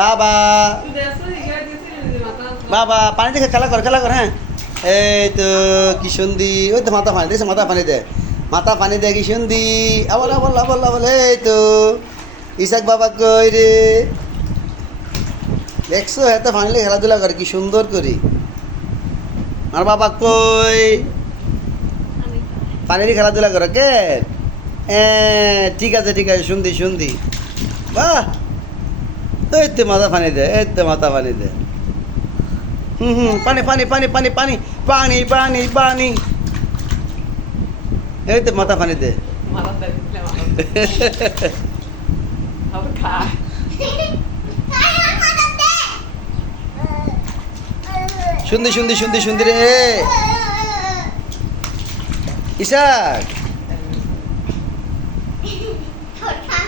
বাবা বাবা পানি দেখে খেলা কর হ্যাঁ। এই তো কি সুন্দি, ওই তো মাথা পানি দেখছে, মাথা পানি দে কি সুন্দি। আবার আবার আবার আবার এই তো ইসাক বাবা কই রে, দেখছো এত পানিলে খেলাধুলা করে কি সুন্দর করি। আর বাবা কই, পানিরই খেলাধুলা করে কে? ঠিক আছে শুনদি বাহ, এই তো মাথা পানি দে, এই তো মাথা পানি দে। পানি পানি পানি পানি পানি পানি পানি পানি, এই তো মাথা পানি দে। শুনদি রে ইসাক,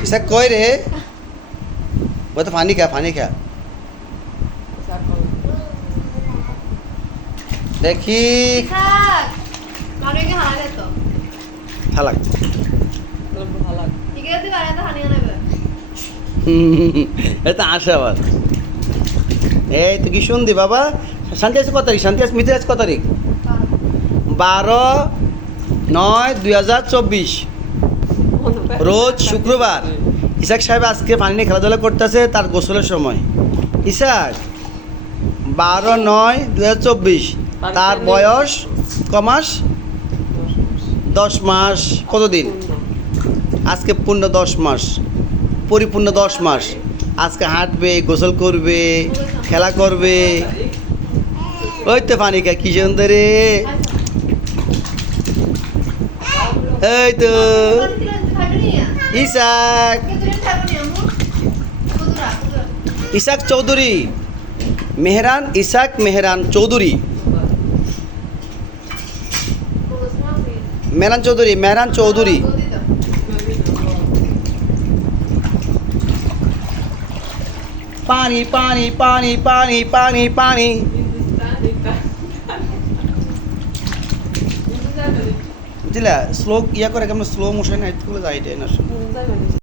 ইসাক কই রে, ও তো পানি খা দেখি হালাক। এটা আশাবাদ। এই তো কি শুনদি বাবা, শান্তি আছে কত তারিখ? শান্তি আছে মিত্র আছে কত তারিখ? 12/9/2024 রোজ শুক্রবার। ইসাক সাহেব আজকে পানি নিয়ে খেলাধুলা করতেছে তার গোসলের সময়। ইসাক 12/9/2024, তার বয়স ক মাস? 10 মাস। কতদিন? আজকে পূর্ণ 10 মাস, পরিপূর্ণ 10 মাস। আজকে হাঁটবে, গোসল করবে, খেলা করবে। ওই তো পানি খা কি সুন্দর রে, এই তো ইসাক চৌধুরী, মেহরান ইসাক মেহরান চৌধুরী, মেহরান চৌধুরী। পানি পানি পানি পানি পানি পানি, বুঝলা? স্লো ইয়া করে কেমন স্লো মোশন যাইতে না।